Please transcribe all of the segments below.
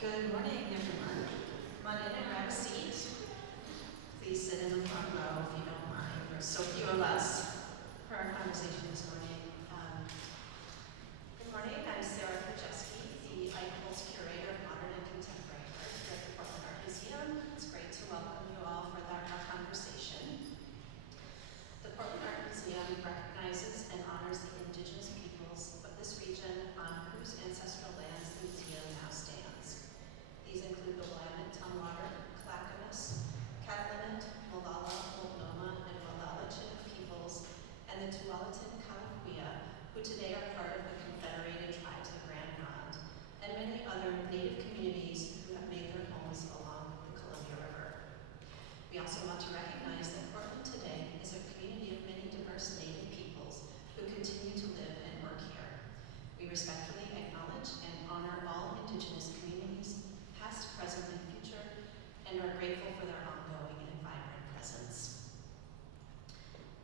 Good morning, everyone. Come on in and grab a seat. Please sit in the front row if you don't mind. There's so few of us for our conversation this morning. Good morning, I'm Sarah Krajewski, the Eichholz Curator of Modern and Contemporary Art here at the Portland Art Museum. It's great to welcome you all for our conversation. The Portland Art Museum recognizes and honors the indigenous peoples of this region on whose ancestral lands the museum now stands. These include the Willamette, Tumwater, Clackamas, Catlinit, Molalla, Multnomah, and Wallachit peoples, and the Tualatin Kalapuya, who today are part of the Confederated Tribes of the Grand Ronde, and many other Native communities who have made their homes along the Columbia River. We also want to recognize that Portland today is a community of many diverse Native peoples who continue to live and work here. We respectfully acknowledge and honor all Indigenous communities, past, present, and future, and are grateful for their ongoing and vibrant presence.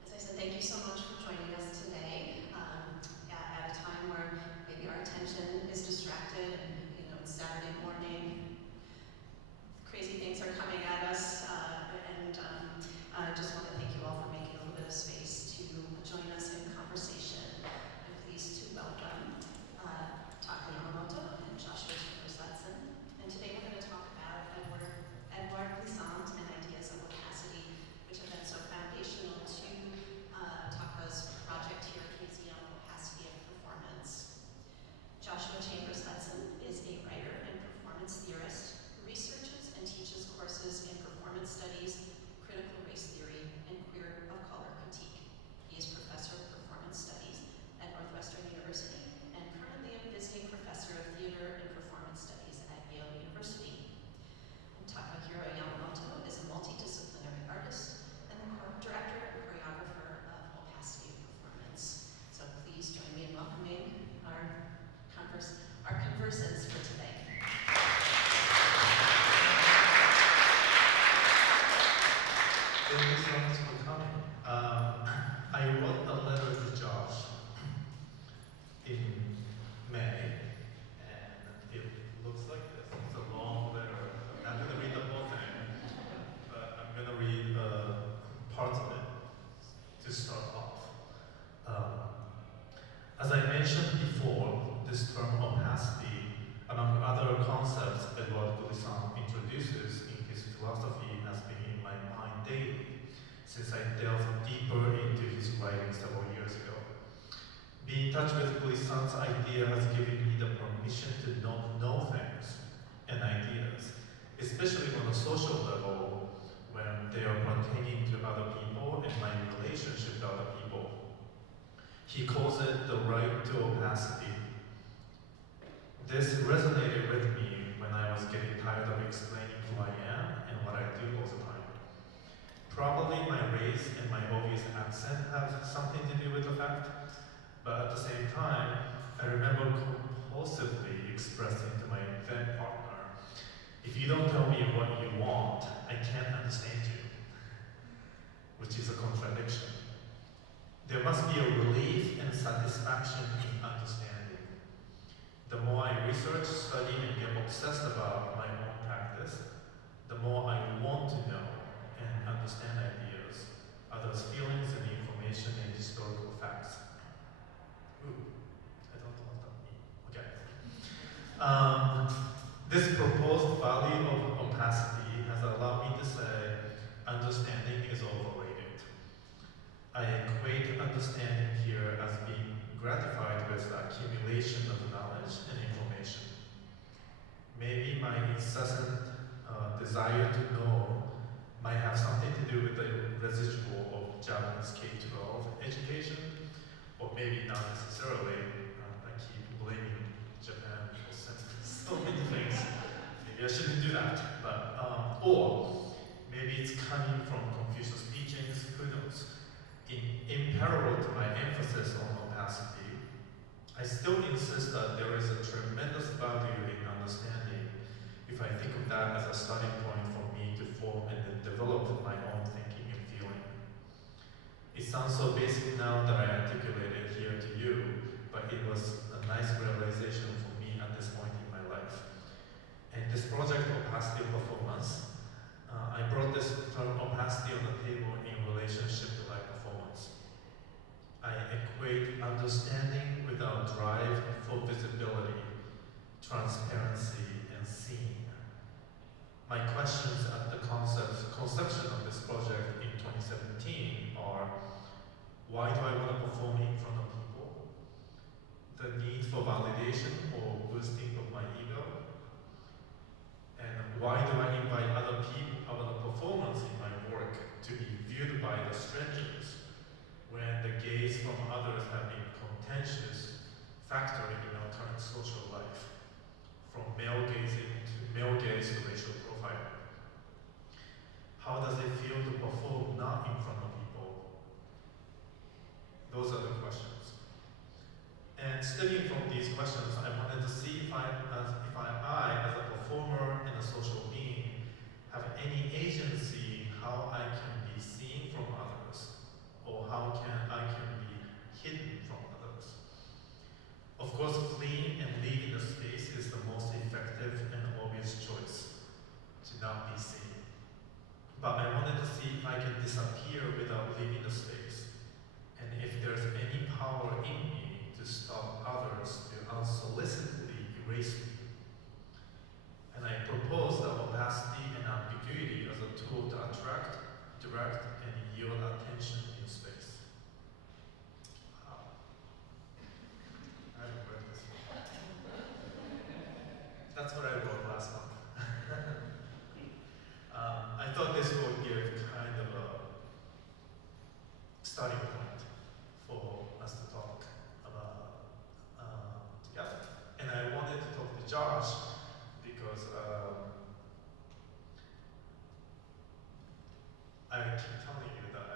As I said, thank you so much for joining us today at a time where maybe our attention is distracted and it's Saturday morning, crazy things are coming at us, and I just want to thank you all for making a little bit of space to join us in conversation. I'm pleased to welcome Taka Yamamoto and Joshua Chambers-Hudson. And today we're going to talk about Edouard Glissant and ideas of opacity, which have been so foundational to Taka's project here at the Museum, Opacity of Performance. Joshua Chambers-Hudson is a writer and performance theorist who researches and teaches courses in performance studies, critical race theory, and queer of color critique. He is professor of performance studies at Northwestern University and currently a visiting professor of theater and performance studies at Yale University. Takahiro Yamamoto is a multidisciplinary artist and the director and choreographer of Opacity of Performance. So please join me in welcoming our conversants for today. Thank you so much for coming. I wrote a letter to Josh in May, and it looks like this. It's a long letter. I'm not going to read the whole thing, but I'm going to read parts of it to start off. As I mentioned before, this term opacity, among other concepts Edouard Glissant introduces in his philosophy, has been in my mind daily since I delved deeper into his writing several years ago. Being in touch with Glissant's idea has given me the permission to not know things and ideas, especially on a social level when they are pertaining to other people and my relationship to other people. He calls it the right to opacity. This resonated with me when I was getting tired of explaining who I am and what I do all the time. Probably my race and my obvious accent have something to do with the fact, but at the same time, I remember compulsively expressing to my then partner, if you don't tell me what you want, I can't understand you, which is a contradiction. There must be a relief and satisfaction in understanding. The more I research, study, and get obsessed about my own practice, the more I want to know and understand ideas, others' feelings and information and historical facts. Ooh, I don't know what that means. Okay. This proposed value of opacity has allowed me to say understanding is overrated. I equate understanding here as being gratified with the accumulation of knowledge and information. Maybe my incessant desire to know might have something to do with the residual of Japanese K-12 education, or maybe not necessarily. I keep blaming Japan for so many things. Maybe I shouldn't do that, but or maybe it's coming from Confucius teachings, who knows. In parallel to my emphasis on opacity, I still insist that there is a tremendous value in understanding if I think of that as a starting point for me to form and then develop my own thinking and feeling. It sounds so basic now that I articulate it here to you, but it was a nice realization for me at this point in my life. And this project, opacity of performance, I brought this term opacity on the table in relationship to like performance. I equate understanding without drive for visibility, transparency, and seeing. My questions at the conception of this project in 2017 are, why do I want to perform in front of people? The need for validation or boosting of my ego? And why do I invite other people, other performers in my work to be viewed by the strangers when the gaze from others have been contentious factor in our current social life, from male gaze to racial profiling? How does it feel to perform not in front of people? Those are the questions. And studying from these questions, I wanted to see if I, as a performer and a social being, have any agency how I can be seen from others, or how I can be hidden from others. Of course, fleeing and leaving the space is the most effective and obvious choice, to not be seen. But I wanted to see if I can disappear without leaving the space, and if there's any power in me to stop others to unsolicitedly erase me. And I propose that opacity and ambiguity as a tool to attract, direct, and yield attention in space. Wow. I haven't read this one. That's what I wrote last month. I thought this would give kind of a starting point for us to talk about together. And I wanted to talk to Josh because I keep telling you that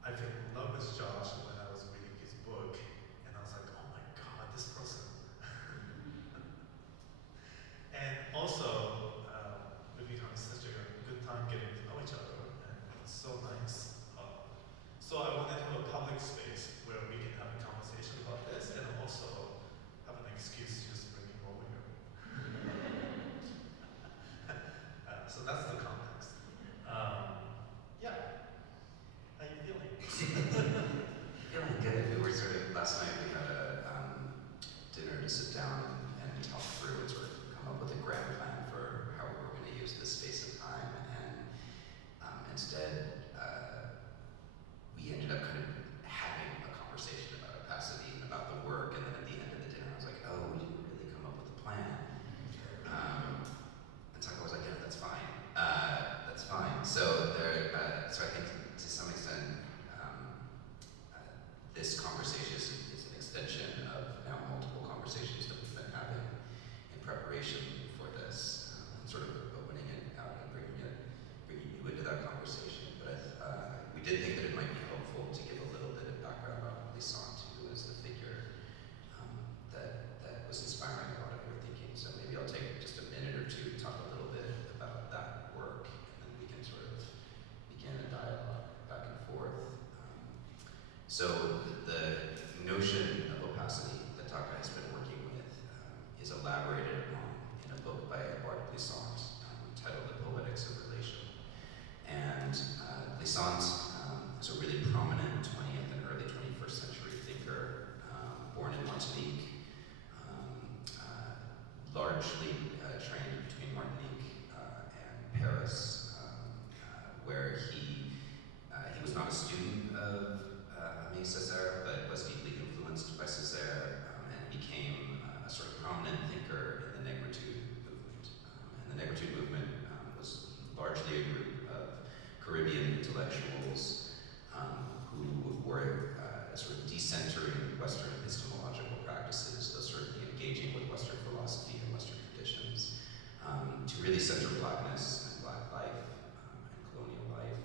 I fell in love with Josh when I was reading his book, and I was like, oh my god, this person. And also, we've become such a good time getting to know each other, and it's so nice. So I wanted to have a public space where we can have a conversation about this, and also have an excuse to just bring him over here. So that's the context. Yeah. How you feeling? Feeling good. We were last night we had a dinner to sit down and talk through and sort of come up with a grand plan for how we were going to use this space and time. And instead, we ended up kind of having a conversation about opacity and about the work. And then at the end of the dinner, I was like, oh, we didn't really come up with a plan. And Taka was like, yeah, that's fine. That's fine. So so I think to some extent, this conversation is an extension of now multiple conversations that we've been having in preparation for this, and sort of opening it out and bringing you into that conversation. But we did think that it might be helpful to give a little bit of background on Lisant, who is the figure that was inspiring a lot of your thinking. So maybe I'll take just a minute or two to talk a little bit about that work, and then we can sort of begin a dialogue back and forth. So the notion of opacity that Taka has been working with is elaborated on in a book by Bart Lisant titled The Poetics of Relation. And Lisant is a really prominent 20th and early 21st century thinker, born in Martinique, largely trained between Martinique and Paris, where he was not a student of Aimé Césaire, but was deeply influenced by Césaire, and became a sort of prominent thinker in the Negritude movement. And the Negritude movement was largely a group of Caribbean intellectuals who were sort of decentering Western epistemological practices, though certainly engaging with Western philosophy and Western traditions, to really center Blackness and Black life and colonial life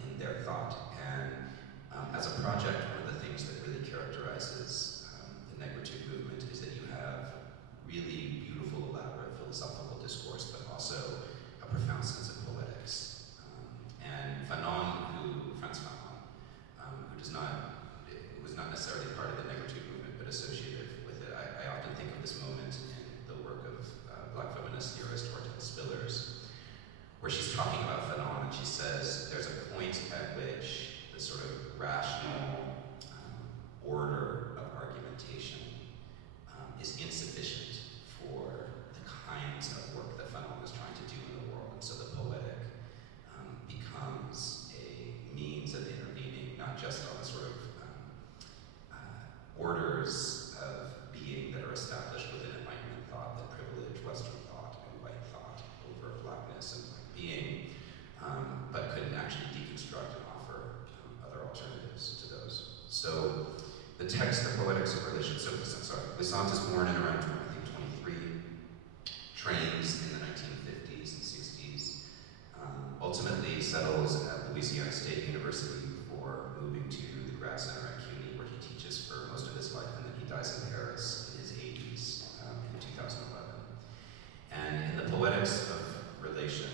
in their thought. And as a project, one of the things that really characterizes the Negritude movement is that you have really beautiful, elaborate philosophical discourse, but also a profound sense of poetics. And Frantz Fanon, who was not necessarily part of the Negritude movement, but associated with it. I often think of this moment in the work of Black feminist University before moving to the Grad Center at CUNY, where he teaches for most of his life, and then he dies in Paris in his 80s in 2011. And in the poetics of relation,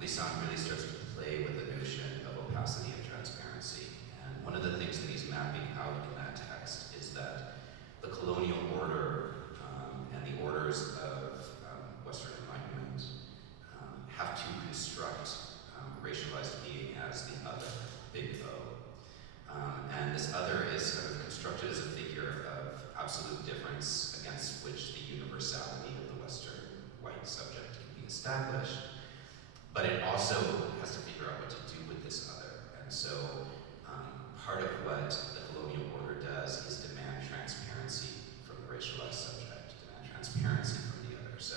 Glissant really starts to play with the notion of opacity and transparency. And one of the things that he's mapping out in that text is that the colonial order and the orders of Western Enlightenment have to construct racialized being as the other, big O. And this other is sort of constructed as a figure of absolute difference against which the universality of the Western white subject can be established. But it also has to figure out what to do with this other. And so part of what the colonial order does is demand transparency from the racialized subject, demand transparency from the other. So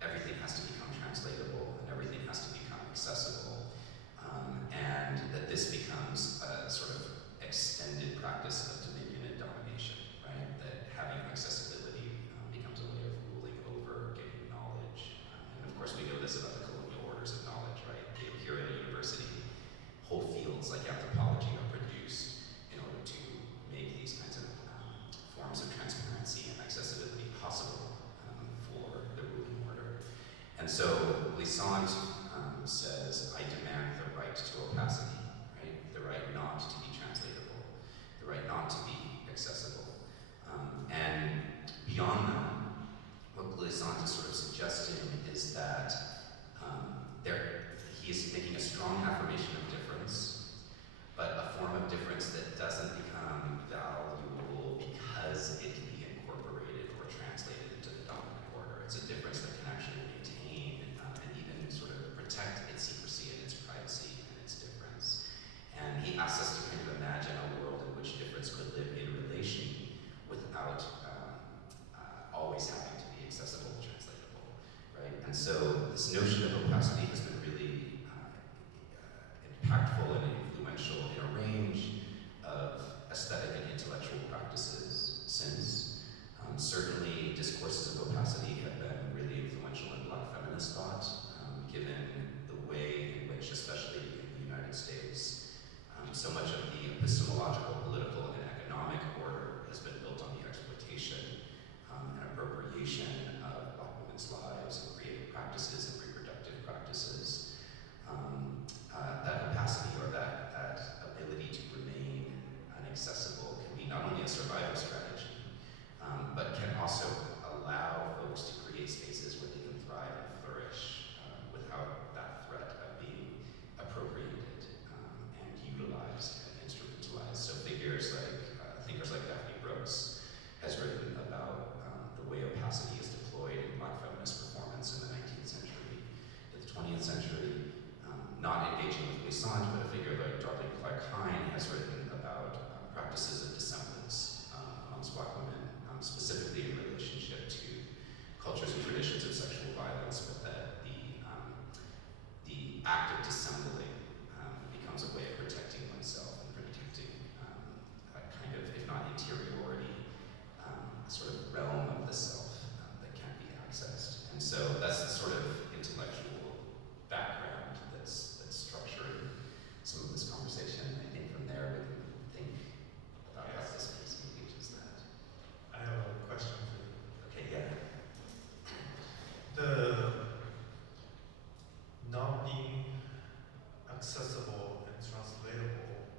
everything has to become translatable and everything has to become accessible. And that this becomes a sort of extended practice of dominion and domination, right? That having accessibility becomes a way of ruling over, gaining knowledge. And of course we know this about the colonial orders of knowledge, right? Here at a university, whole fields like anthropology are produced in order to make these kinds of forms of transparency and accessibility possible for the ruling order. And so Glissant says, I demand the right to opacity, right? The right not to be translatable, the right not to be accessible. And beyond that, what Glissant is sort of suggesting is that he is making a strong affirmation of difference, but a form of difference that doesn't become valuable because it can be incorporated or translated into the dominant order. It's a difference that can actually maintain and even sort of protect its secrecy and its privacy and its difference. And he asks us to kind of imagine a world in which difference could live in relation without always having to be accessible and translatable, right? And so this notion of opacity has been really impactful and influential in a range of aesthetic and intellectual practices since. Certainly discourses of opacity have been really influential in Black feminist thought, given the way in which, especially in the United States, so much of the epistemological, political, and economic order has been built on the exploitation and appropriation of Black women's lives and creative practices and reproductive practices. That opacity or that ability to remain inaccessible can be not only a survival strategy, but can also allow folks to create spaces where they can thrive and flourish without that threat of being appropriated and utilized and instrumentalized. So thinkers like Daphne Brooks has written about the way opacity is deployed in Black feminist performance in the 19th century to the 20th century. Not engaging with Glissant, but a figure like Darlene Clark Hine has written about practices of dissemblance amongst Black women, specifically in relationship to cultures and traditions of sexual violence, but that the act of dissembling becomes a way of protecting oneself and protecting a kind of, if not interiority, sort of realm of the self that can't be accessed. And so that's the sort of intellectual background that's structuring some of this conversation. I think from there we can think about how this piece engages that. I have a question for you. Okay, yeah. The not being accessible and translatable,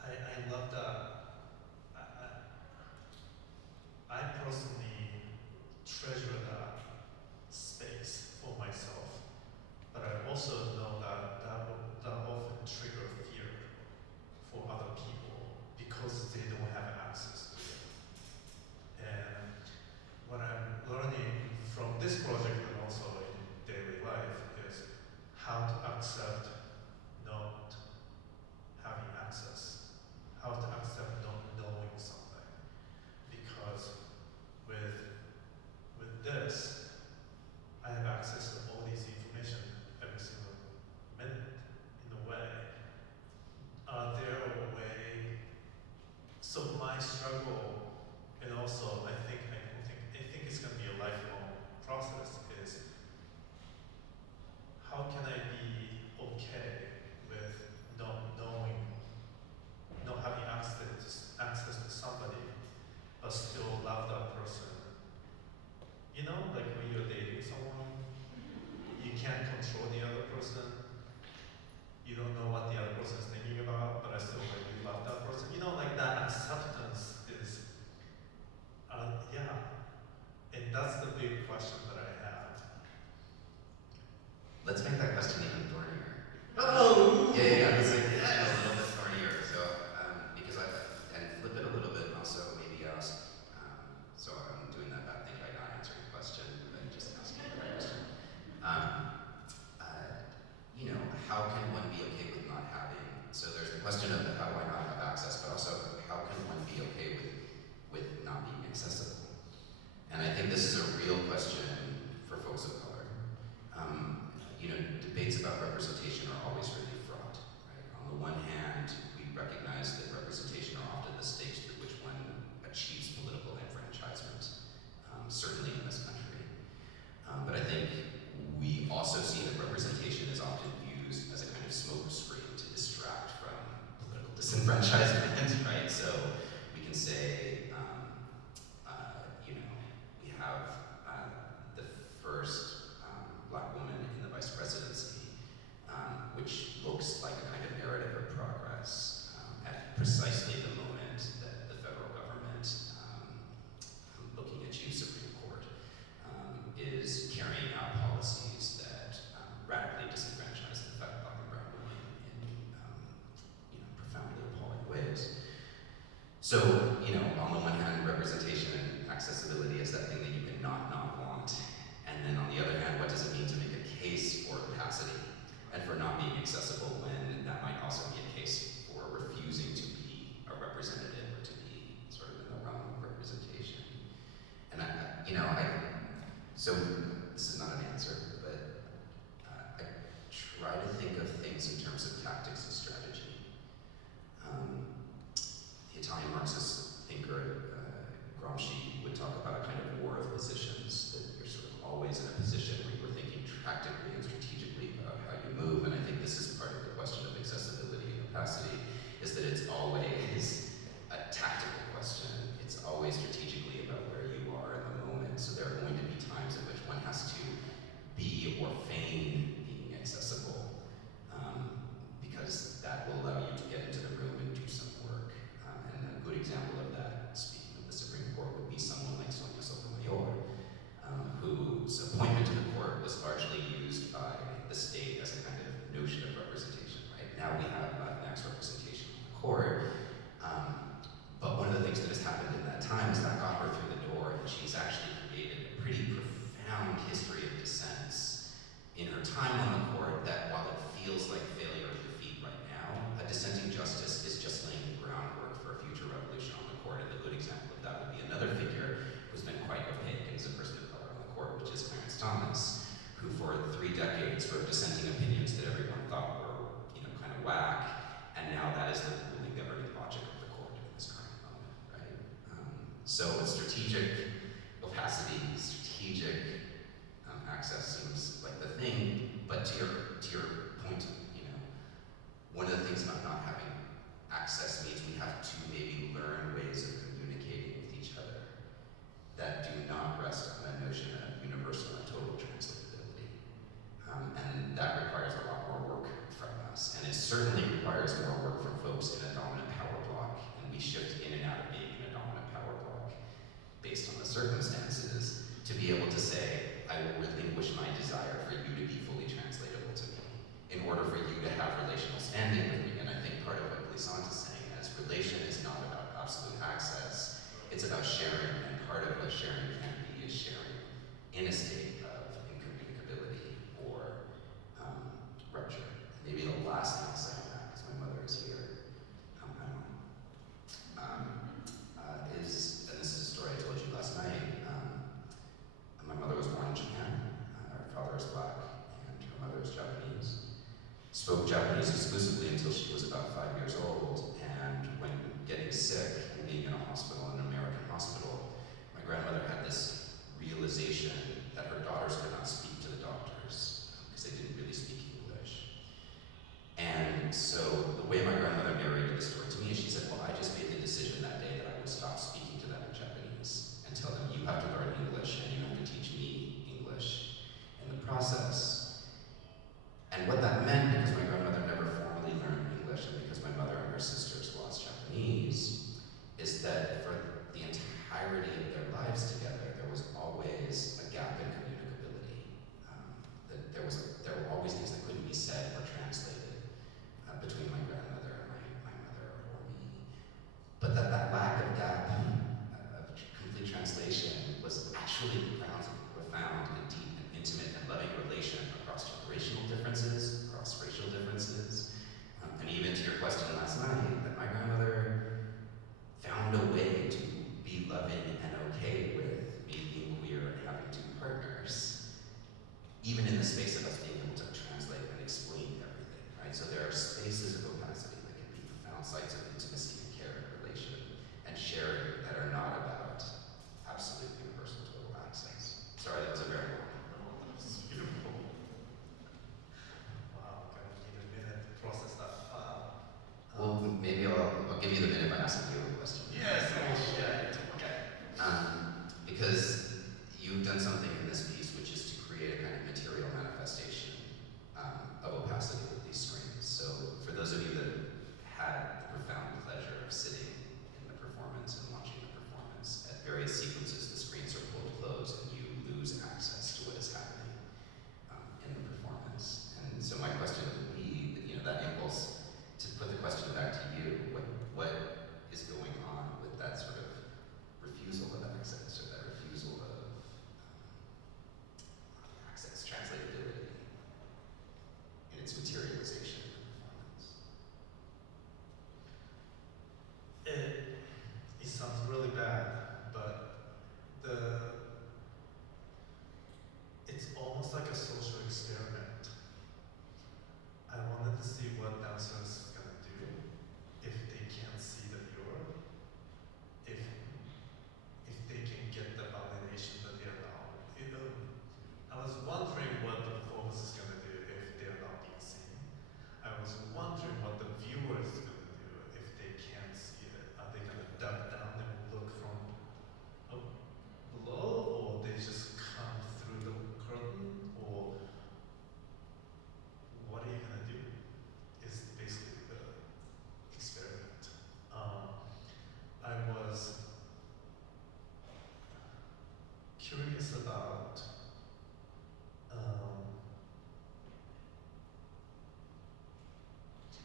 I love that. I personally treasure that space for myself, but I also know that that often trigger fear for other people because they don't have access to it. And what I'm learning from this project and also in daily life is how to accept not having access, how to accept not knowing something. Because when control the other person. You don't know what the other person is thinking about, but I still really love that person. You know, like that acceptance is, yeah. And that's the big question that I have. Let's make that question even thornier. Oh! Yeah, it's like a little bit thornier. So, because and flip it a little bit, and also maybe ask. So I'm doing that bad thing by not answering the question, but just asking the right question. You know, how can one be okay with not having? So there's the question of how do I not have access, but also how can one be okay with not being accessible? And I think this is a real question for folks of color. You know, debates about representation are always really fraught. Right? On the one hand, we recognize that representation are often the stakes through which one achieves political enfranchisement, certainly in this country. But I think we also see that representation is often used as a kind of smoke screen to distract from political disenfranchisement, right? So we can say, you know, we have the first black woman in the vice presidency, which looks like a kind of narrative of progress at precisely the moment that the federal government, looking at you, Supreme Court, is carrying out policies that radically disenfranchise and affect black and brown women in you know, profoundly appalling ways. So, you know, on the one hand, representation and accessibility is that thing that you cannot not want. And then on the other hand, what does it mean to make a case for opacity and for not being accessible when that might also be a case for refusing to be a representative or to be sort of in the realm of representation? And you know, so this is not an answer, but I try to think of things in terms of tactics and strategy. The Italian Marxist thinker Gramsci would talk about a kind of war of positions, that you're sort of always in a position where you're thinking tactically and strategically about how you move. And I think this is part of the question of accessibility and opacity, is that it's always a tactical question. It's always strategically about where you are in the moment. So there are going to be times in which one has to be or feign being accessible, because that will allow you to get into the room and do some work. And a good example of that, speaking of the Supreme Court, would be someone like Sonia Sotomayor, whose appointment to the court was largely used by the state as a kind of notion of representation. Right now we have Latinx representation on the court, but one of the things that has happened in that time is that got her through the door, and she's actually created a pretty profound history of dissents in her time on the court that, while it feels like failure or defeat right now, a dissenting justice is just laying the groundwork for a future revolution on the court. And the good example of that would be another figure who's been quite opaque and is a person of color on the court, which is Clarence Thomas, who for 3 decades wrote dissenting opinions that everyone thought were, you know, kind of whack, and now that is the ruling governing logic of the court in this current moment, right? So strategic opacity, strategic access seems like the thing, but to your point, you know, one of the things about not having access means we have to maybe learn ways of communicating with each other that do not rest on a notion of universal and total translatability. And that requires a lot more work from us. And it certainly requires more work from folks in a dominant power block. And we shift in and out of being in a dominant power block based on the circumstances to be able to say, I will relinquish my desire for you to be fully translatable to me in order for you to have relational standing with me. And I think part of what Glissant is saying is relation is not about absolute access, it's about sharing, and part of what sharing can be is sharing in a state of incommunicability or rupture. Maybe the last thing I'll say on that, because my mother is here, is, and this is a story I told you last night. My mother was born in Japan. Her father is black, and her mother is Japanese. Spoke Japanese exclusively until she was about 5 years old, and when getting sick and being in a hospital, an American hospital, my grandmother had this realization that her daughters could not speak to the doctors because they didn't really speak English. And complete translation was actually the grounds of a profound and deep and intimate and loving relation across generational differences, across racial differences, and even to your question last night, that my grandmother found a way to be loving and okay with me being queer and having two partners, even in the space of us being able to translate and explain everything, right? So there are spaces of opacity that can be profound sites of intimacy and care and relation and sharing that are not about absolute universal total access. Sorry, that was a very long one. Oh, that was beautiful. Wow, gonna need a minute to process that. Well, maybe I'll give you the minute by asking you a question. Yes, oh shit. Okay. Because you've done something in this piece which is to create a kind of material manifestation of opacity with these screens. So for those of you that had the profound pleasure of sitting in the performance and watching the performance, at various sequences the screens are pulled closed and you lose access to what is happening in the performance. And so my question would be, that impulse to put the question back to you, what is going on with that sort of refusal of access, or that refusal of access, translatability, in its materialization in the performance? It sounds really bad, but it's almost like a social experiment. I wanted to see what dancers is gonna do if they can't see the viewer, if they can get the validation that they're not. I was wondering what the performance is gonna do if they're not being seen. I was wondering what the viewer is gonna do if they can't see it. Are they gonna duck down and look from below, or they just come through the curtain, or what are you gonna do? Is basically the experiment. I was curious about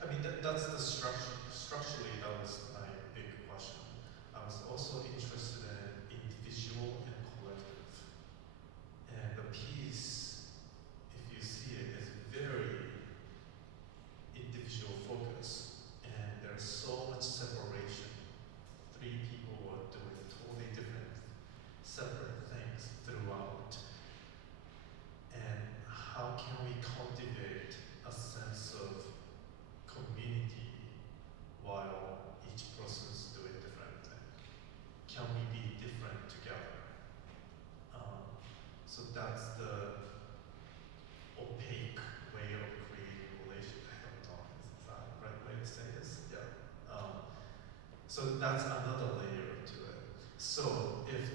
I mean that's the structure. Structurally, that was my big question. I was also interested in individual and collective. And the piece, if you see it, is very individual focus, and there's so much separation. Three people were doing totally different, separate things throughout. And how can we cultivate a sense of community while each person's doing different things? Can we be different together? So that's the opaque way of creating relations. I don't know, is that the right way to say this? Yeah. So that's another layer to it. So if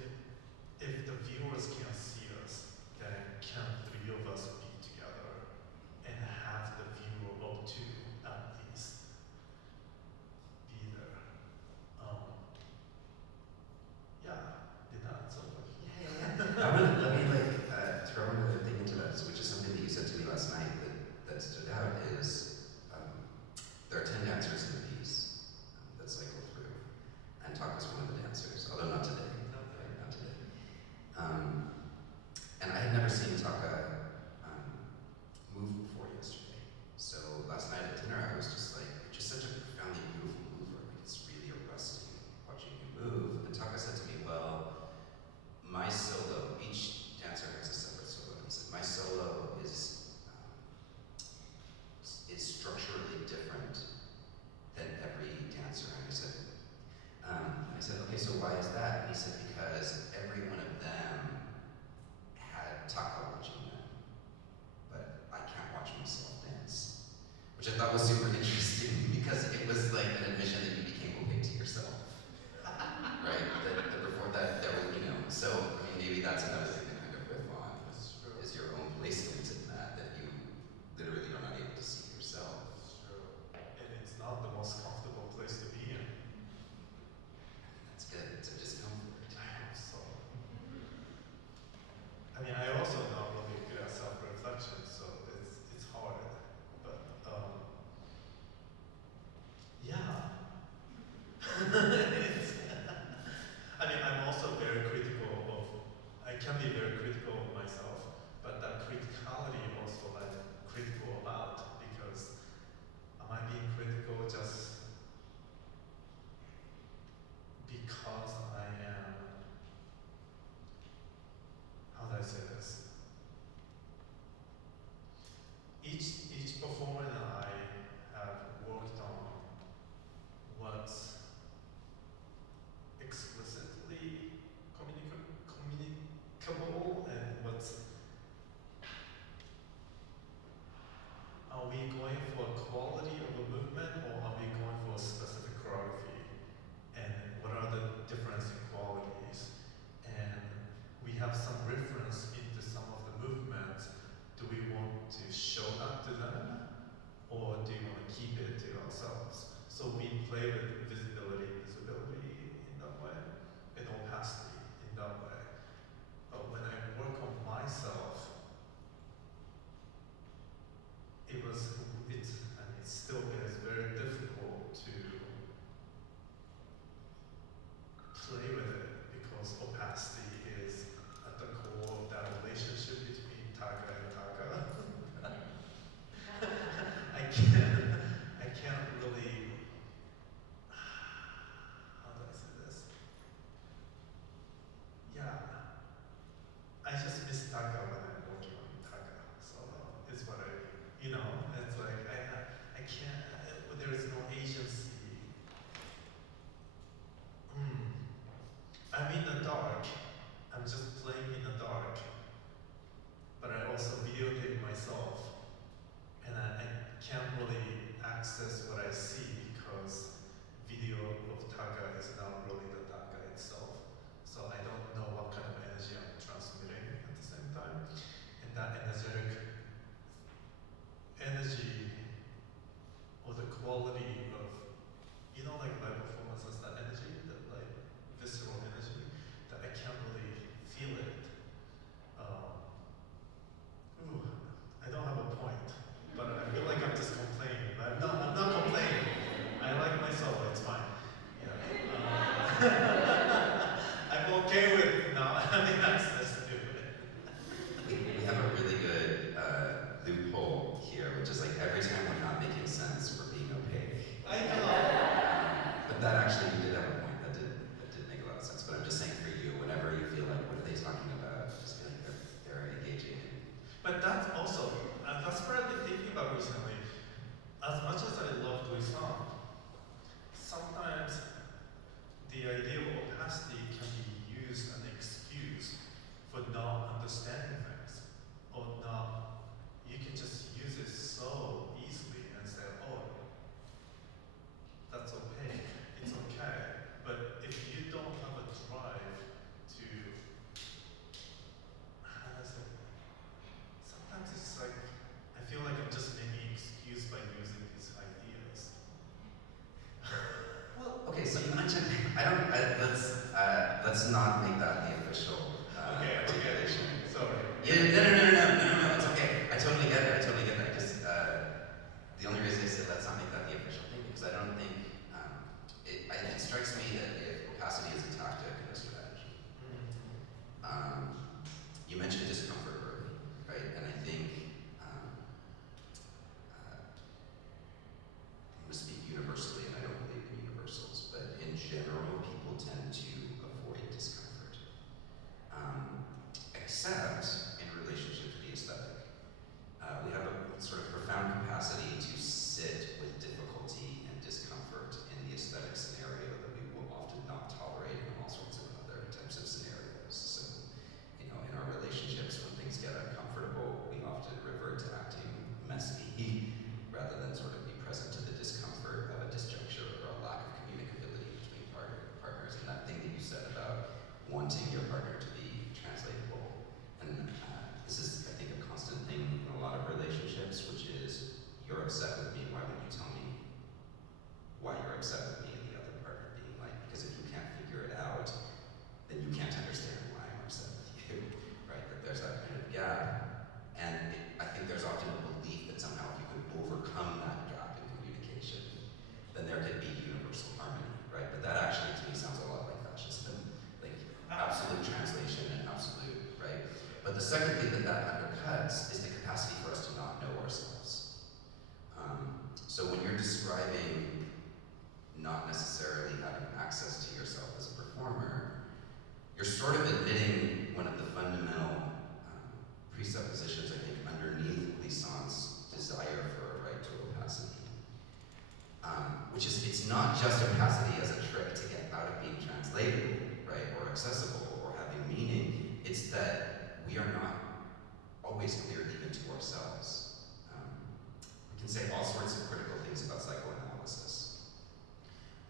the viewers can't see us, then can three of us be together and have the viewer of two at least be there? Yeah, did that answer the question? Let me throw another thing into that, which is something that you said to me last night that stood out is there are 10 dancers in the piece that cycle through, and Taka's one of the dancers, although not today. Right, not today. And I had never seen Taka move before yesterday. So last night at dinner, I was just like, you're just such a profoundly beautiful mover. Like, it's really arresting watching you move. And Taka said to me, well, my solo, each dancer has a separate solo. He said, my solo is structurally different than every dancer. And I said, okay, so why is that? And he said, because every one of them had Taka watching them, but I can't watch myself dance, which I thought was super interesting because it was like an admission that you became opaque to yourself, right? So I mean, maybe that's another thing to kind of riff on is your own placement in that you literally are not able to see yourself. It's true. And it's not the most comfortable place to be in. That's good. It's a discomfort. I hope so. I mean, I also not really good at self-reflection, so it's hard. But yeah. I mean, I'm also very critical acceptable and what's, are we going for quality of a movement or are we going for a specific choreography? And what are the difference in qualities? And we have some reference into some of the movements. Do we want to show that to them or do you want to keep it to ourselves? So we play with visibility in that way, and opacity in that way. But when I work on myself, it still is very difficult to play with it because opacity is at the core of that relationship between Taga and Taga. I can't really, how do I say this? Yeah, I just miss Taga when I'm working on Taga. So it's what it's like I can't, there is no agency. I'm in the dark. I'm just playing in the dark. But I also videotape myself. And I can't really access what I see because video of Taga is not really the Taga itself. So I don't know what kind of energy I'm transmitting at the same time. And that energetic energy or the quality of, like live performances, that energy, that like visceral energy, that I can't really feel it. I don't have a point, but I feel like I'm just complaining. I'm not complaining. I like myself, it's fine. Yeah. I'm okay with not having access to it. We have a really good loophole here, which is like every time we're not making sense, we're being opaque. I know. But that actually, you did have a point. That did make a lot of sense. But I'm just saying for you, whenever you feel like, what are they talking about? Just be like, they're engaging. But that's also, that's what I've been thinking about recently. As much as I love Guishan, sometimes the idea of opacity can be used as an excuse for not understanding things. Or not, you can just use it so easily and say, oh, that's okay, it's okay. But if you don't have a drive to, how do I say, sometimes it's like, I feel like I'm just making excuse by using these ideas. Well, okay, so you mentioned, let's not make that the official articulation. Sorry. No, it's okay. I totally get it. I just, the only reason I said let's not make that the official thing, because I don't think, it strikes me that if opacity is a tactic and a strategy, you mentioned discomfort early, right? And I think, I'm going to speak universally, and I don't believe in universals, but in general, people tend to avoid discomfort. Except in relationship to the aesthetic. We have a sort of profound capacity to sit with difficulty and discomfort in the aesthetic scenario that we will often not tolerate in all sorts of other types of scenarios. So, in our relationships, when things get uncomfortable, we often revert to acting messy rather than sort of be present to the discomfort of a disjuncture or a lack of communicability between partners. And that thing that you said about wanting your partner to be translatable. And this is, I think, a constant thing in a lot of relationships, which is you're upset with me, why wouldn't you tell me why you're upset with me? And the other partner being like, because if you can't figure it out, then you can't understand why I'm upset with you, right? That there's that kind of gap. And I think there's often a belief that somehow if you could overcome that gap in communication, then there could be universal harmony, right? But that actually, to me, sounds a lot like fascism, like absolute translation and absolute, right? But the second thing that undercuts is the capacity for us to not know ourselves. So when you're describing not necessarily having access to yourself as a performer, you're sort of admitting one of the fundamental presuppositions, I think, underneath Glissant's desire for a right to opacity. Which is, it's not just opacity as a trick to get out of being translatable, right, or accessible, or having meaning. It's that we are not always clear even to ourselves. We can say all sorts of critical things about psychoanalysis,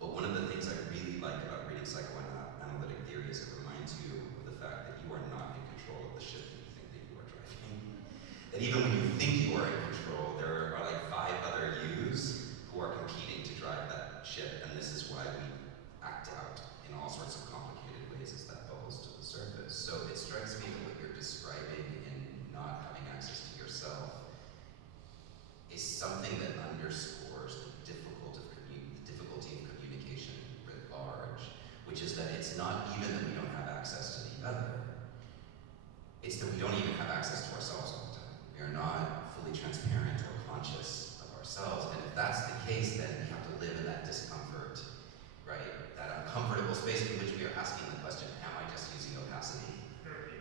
but one of the things I really like about reading psychoanalytic theory is it reminds you of the fact that you are not in control of the ship that you think that you are driving. That even when you think you are in control, there are like 5 other yous who are competing to drive that ship, and this is why we act out in all sorts of complicated ways as that bubbles to the surface. So it strikes me that what you're describing in not having access to yourself is something that underscores the difficulty of communication writ large, which is that it's not even that we don't have access to the other, it's that we don't even have access to ourselves all the time. We are not fully transparent or conscious of ourselves, and if that's the case, then we have to live in that discomfort, right? That uncomfortable space in which we are asking the question, am I just using opacity,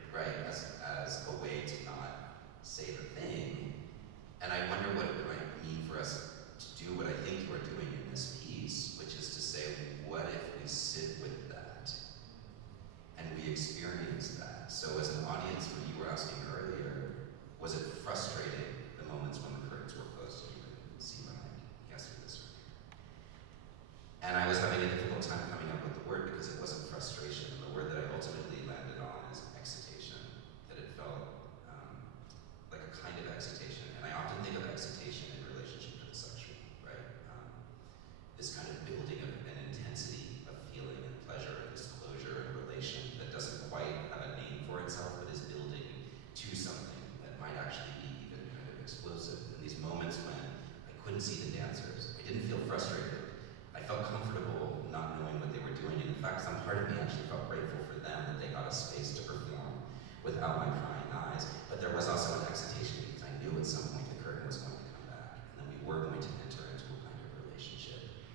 right, as a way to not say the thing? And I wonder what it might mean for us to do what I think you are doing in this piece, which is to say, what if we sit with that and we experience that? So as an audience, when you were asking earlier, was it frustrating, the moments when the curtains were closed and you couldn't see behind? Yes, it was. And I was having a difficult time coming up with the word because it wasn't frustration. The word that I ultimately landed on is excitation, that it felt like a kind of excitation. And I often think of excitation in relationship to the sexual, right? This kind of building of an intensity of feeling and pleasure and disclosure and relation that doesn't quite have a name for itself, but is building to something that might actually be even kind of explosive. And these moments when I couldn't see the dancers, I didn't feel frustrated. I felt comfortable not knowing what they were doing. And in fact, some part of me actually felt grateful for them that they got a space to perform without my prying eyes. But there was also an excitation because I knew at some point the curtain was going to come back, and then we were going to enter into a kind of relationship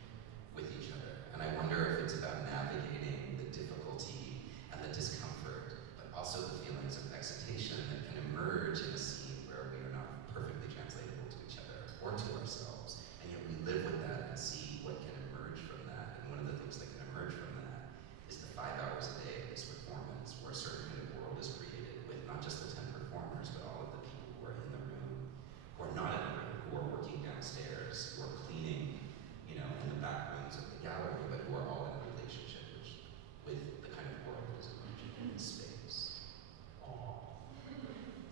with each other. And I wonder if it's about navigating the difficulty and the discomfort, but also the feelings of excitation that can emerge in a scene where we are not perfectly translatable to each other or to ourselves, and yet we live with that and see what can emerge from that. And one of the things that can emerge from that is the 5 hours a day of this performance, where a certain kind of world is created with not just the 10 performers, but all of the people who are in the room, who are not in the room, who are working downstairs, who are cleaning, in the back rooms of the gallery, but who are all in relationship with the kind of world that is emerging in this space. Oh,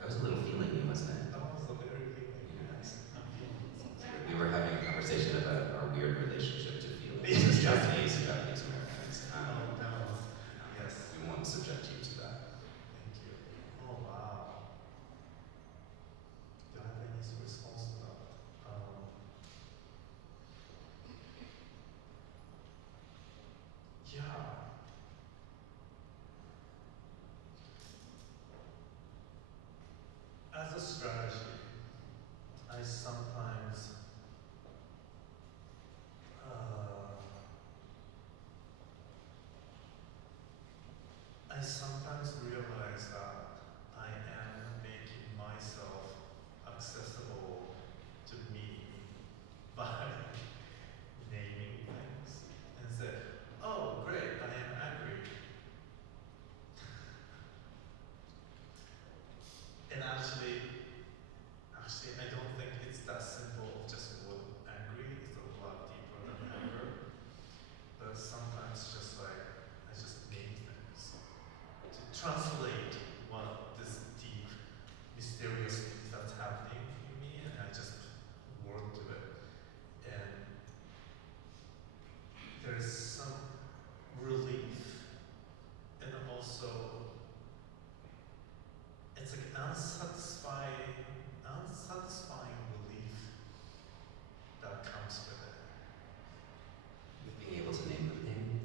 That was a little feeling, wasn't it? that was a very feeling. Yes. I'm feeling We were having a conversation about our weird relationship to feelings Yes. as Japanese Americans. Oh, no. Yes. We won't subject you to that. Thank you. Oh, wow. Do I have any response to that? Yeah. As a strategy, I sometimes realize that I am making myself accessible to me by naming things and say, oh, great, I am angry. And actually, I don't think it's that simple of just what angry. It's a lot deeper than anger. But sometimes just like, I just name things to translate what this deep, mysterious thing that's happening in me, and I just work to it. And there's some relief, and also it's like unsatisfying relief that comes with it With being able to name the thing.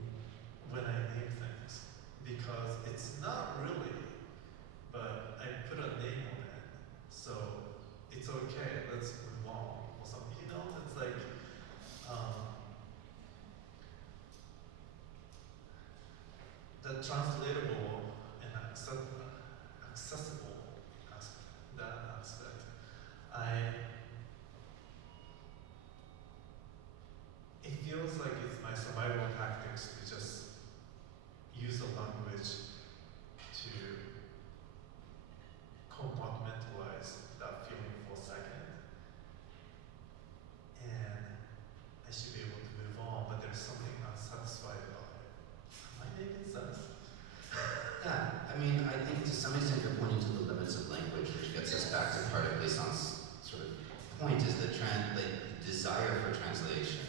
when I name things, because it's not really, but I put a name on it, so it's okay. Let's move on or something. It's like the translatable and accessible aspect. That aspect, it feels like it's my survival tactics to just use a language to I mean, I think to some extent you're pointing to the limits of language, which gets us back to part of Glissant's sort of point, is that desire for translation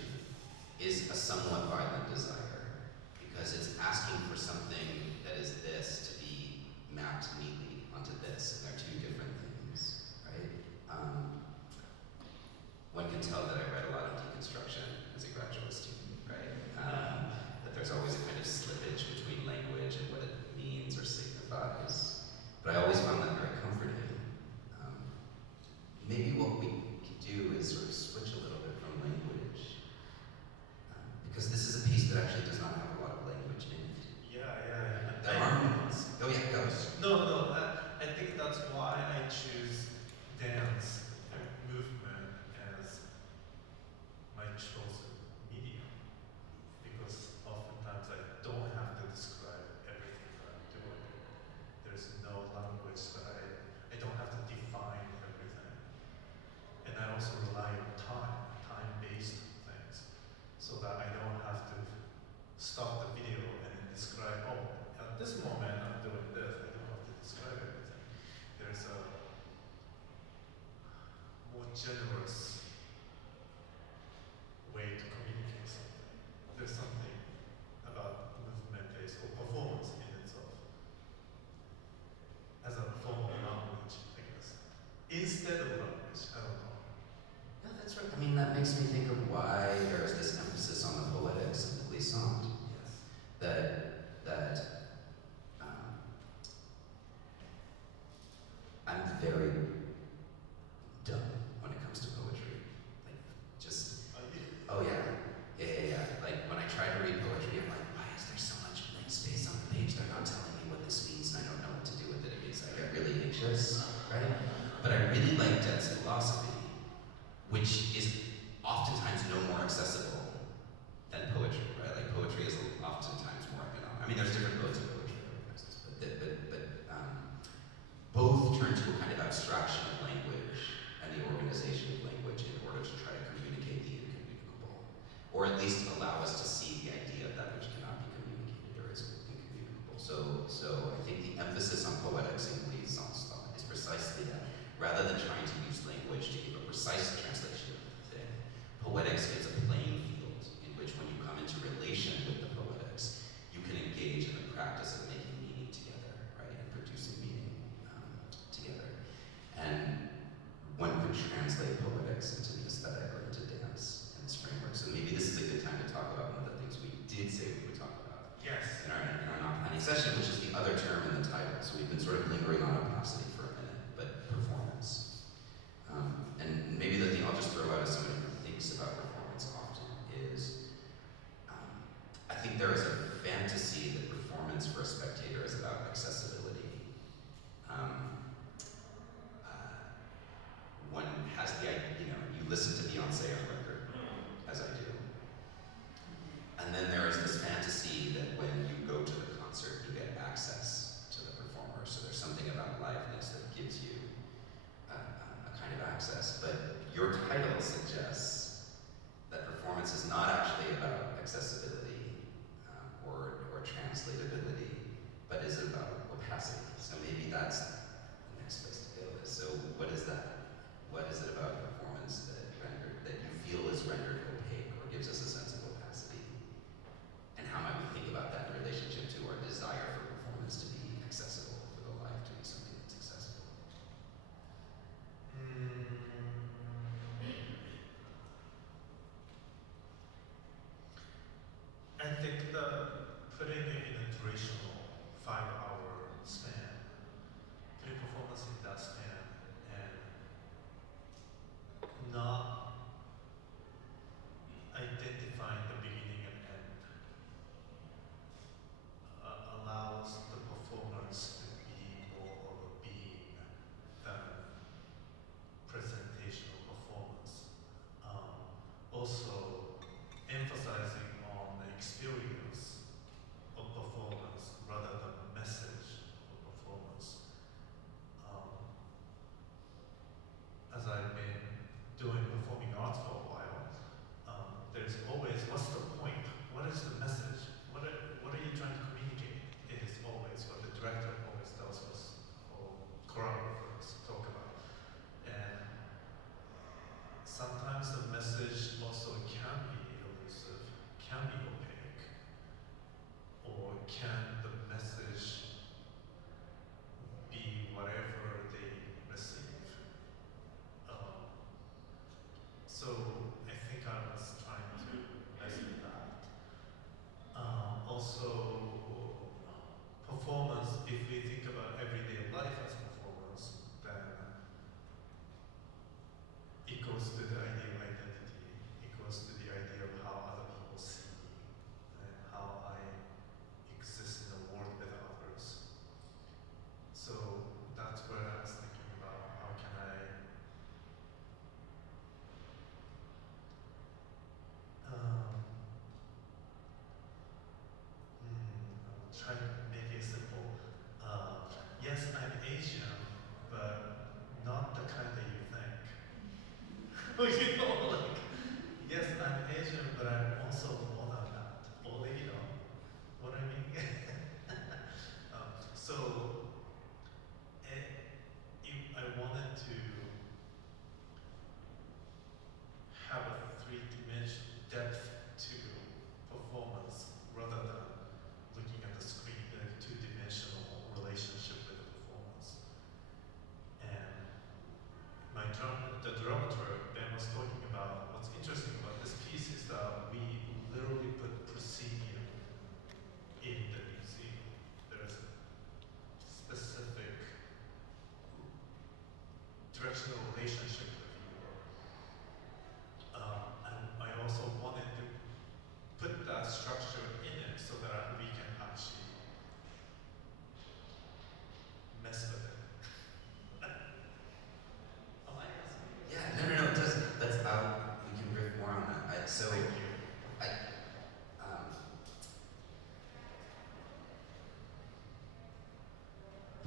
is a somewhat violent desire, because it's asking for something that is this to be mapped neatly onto this, and they're two different things, right? One can tell that I read a lot of deconstruction as a graduate student, right? That there's always a kind of slippage between language and what it means or signifies. But I always found that very comforting. Maybe what we could do is sort of switch a little bit from language. Because this is a piece that actually does not have a lot of language in it. Yeah. There are movements. Oh yeah, go. No, I think that's why I choose dance and movement as my chosen medium. Because oftentimes I don't have to describe everything that I'm doing. There's no language that I don't have to define everything. And I also rely on time-based things, so that I don't have to stop the video and then describe, oh, at this moment I'm doing this. I don't have to describe everything. There's a more generous way to communicate something. There's something about movement-based or performance in itself as a form of language, I guess. Instead of language, I don't know. No, that's right. I mean, that makes me think of why there is this emphasis on the poetics in Glissant. Yes. That I'm very dumb when it comes to poetry. Like, just, oh yeah. Like, when I try to read poetry, I'm like, why is there so much blank space on the page? They're not telling me what this means, and I don't know what to do with it. It means I get really anxious, right? But I really like dense philosophy, which is oftentimes no more accessible than poetry, right? Like, poetry is oftentimes more economic. I mean, there's different modes of poetry, but both turn to a kind of abstraction of language and the organization of language in order to try to communicate the incommunicable, or at least allow us to see the idea of that which cannot be communicated or is incommunicable. So I think the emphasis on poetics in Glissant's thought is precisely that. Rather than trying to use language to give a precise translation of the thing, poetics gives a playing field in which, when you come into relation with the poetics, you can engage in the practice of making meaning together, right, and producing meaning together. And one could translate poetics into the aesthetic or into dance in this framework. So maybe this is a good time to talk about one of the things we did say we would talk about Yes. in our not planning session, which is the other term in the title. So we've been sort of lingering on opacity for a minute, but performance. And maybe the thing I'll just throw out as somebody who thinks about performance often is, I think there is a fantasy that performance for a spectator is about accessibility. One has the idea, you listen to Beyonce on record, as I do. And then there is this fantasy that when you go to the concert, you get access to the performer. So there's something about liveness that gives you a kind of access. But your title suggests that performance is not actually about accessibility or translatability, but is about opacity. So maybe that's the next place to go. So what is that? What is it about performance that you feel is rendered opaque or gives us a sense of opacity? And how might we think about that in relationship to our desire for performance to be accessible, for the life to be something that's accessible? I think that putting it in a durational 5-hour span yes, I'm Asian, but not the kind that you think. You know, like, yes, I'm Asian, but I'm also more than that. Or, you know, what I mean? So, I wanted to have a three-dimension depth to performance rather than looking at the screen in a two-dimensional relationship with the performance. And the dramaturg Ben was talking about, what's interesting about this piece is that we literally put proscenium in the museum. There is a specific directional relationship with viewer. And I also wanted to put that structure in it so that we can actually mess with it. Oh, I guess. Yeah, no, it does. Let's we can riff more on that. Thank you.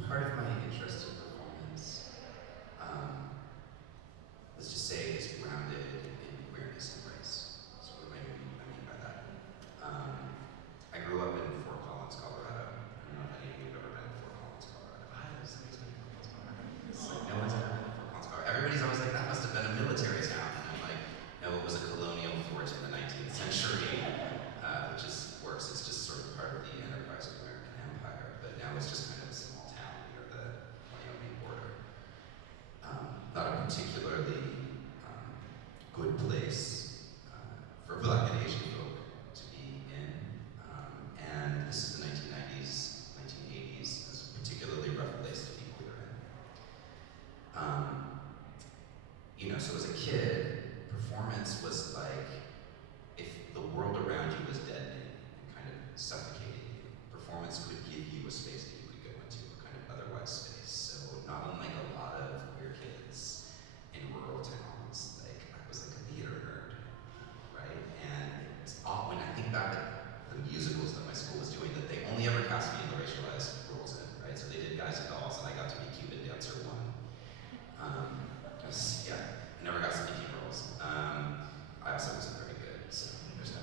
Part of my interest in performance, let's just say, is grounded in awareness and race. So what do I mean by that? I grew up in Fort Collins, Colorado. I don't know if any of you have ever been to Fort Collins, Colorado. There's somebody's been to Fort Collins, Colorado. It's like, no one's ever been to Fort Collins, Colorado. Everybody's always like, that must have been a military town. And I'm like, no, it was a colonial fort in the 19th century, which just works. It's just sort of part of the enterprise of the American Empire. But now it's just kind of a small town near the Wyoming border. Not a particularly good place for Black and Asian folk to be in. And this is the 1990s, 1980s. It's a particularly rough place to be queer in. So as a kid, performance was like if the world around you was deadening and kind of suffocating you, performance could give you a space that you could go into, a kind of otherwise space. So not unlike a lot of queer kids in rural towns, like I was like a theater nerd, right? And it's odd when I think back at the musicals that my school was doing, that they only ever cast me in the racialized roles in, right? So they did Guys and Dolls, and I got to be Cuban Dancer 1. I never got speaking roles. I also wasn't very good, so there's that.